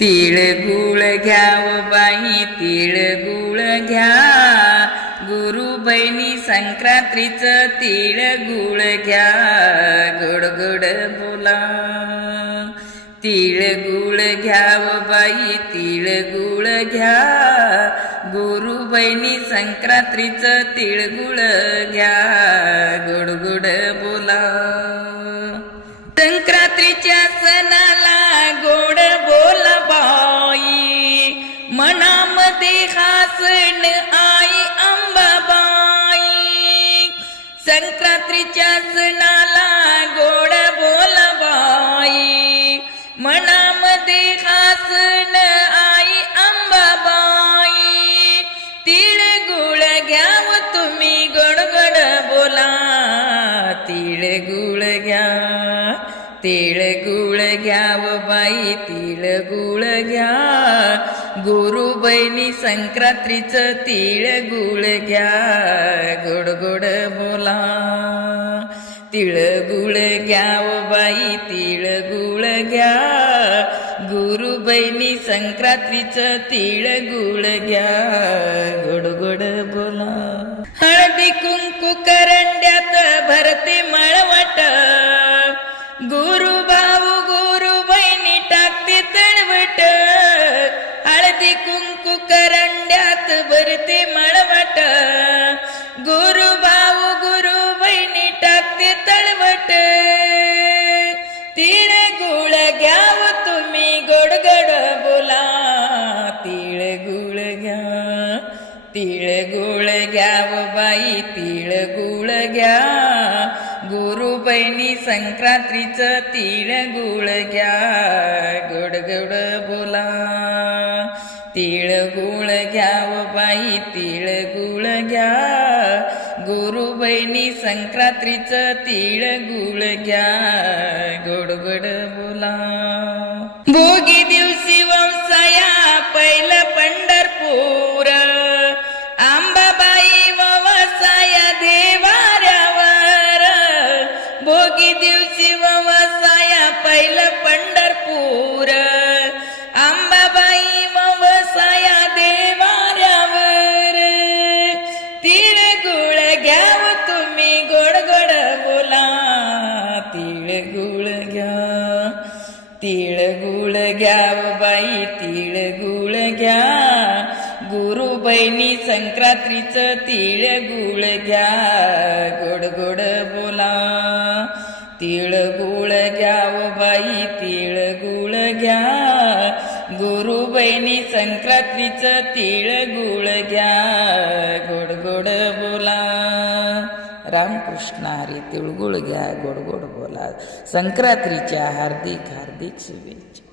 तिळगुळ घ्याव बाई तिळगुळ घ्या. गुरु बहिणी संक्रांतीचं तिळगुळ घ्या. गोड गोड बोला. तिळगुळ घ्याव बाई तिळगुळ घ्या. गुरु बहिणी संक्रांतीचं तिळगुळ घ्या. गोड हासन आई अंबाबाई. संक्रांतीच्या सणाला गोड बोल बाई मनामध्ये हासन आई अंबाबाई. तिळ गुळ घ्याव तुम्ही गडगड बोला. तिळ गुळ घ्या तिळ गुळ घ्याव बाई तिळ गुळ घ्या. गुरु बहिणी संक्रांतीचं तिळ गुळ घ्या गोड गोड बोला. तिळ गुळ घ्याव बाई तिळ गुळ घ्या. गुरु बहिणी संक्रांतीचं तिळ गुळ घ्या. हळदी कुंकू करंड्यात भरते मळवट. गुरु भाऊ गुरु बहिणी टाकते तळवट. तिळ गुळ घ्याव तुम्ही गोडगड बोला. तिळ गुळ घ्या तिळ गुळ घ्याव बाई तिळ गुळ घ्या. गुरु बहिणी संक्रांतीचं तिळ गुळ घ्या गोडगड बोला. तिळ गुळ घ्याव बाई तिळ गुळ घ्या. गुरु बहिणी संक्रांतीचं तिळ गुळ घ्या. गोड गोड बोला. भोगी दिवशी वंसया पहिलं पंढरपूर. आंबाबाई वसाया देवाऱ्यावर. भोगी दिवशी वसाया पहिलं पंढरपूर. घ्या घ्याव बाई तिळ गुळ घ्या गुरु बहिणी संक्रांतीचं तिळ गुळ घ्या गोड गोड बोला तिळ गुळ घ्या बाई तिळ गुळ घ्या गुरु बहिणी संक्रांतीचं तिळ गुळ घ्या गोड गोड बोला रामकृष्ण हरी तिळगुळ घ्या गोड गोड बोला संक्रांतीच्या हार्दिक हार्दिक शुभेच्छा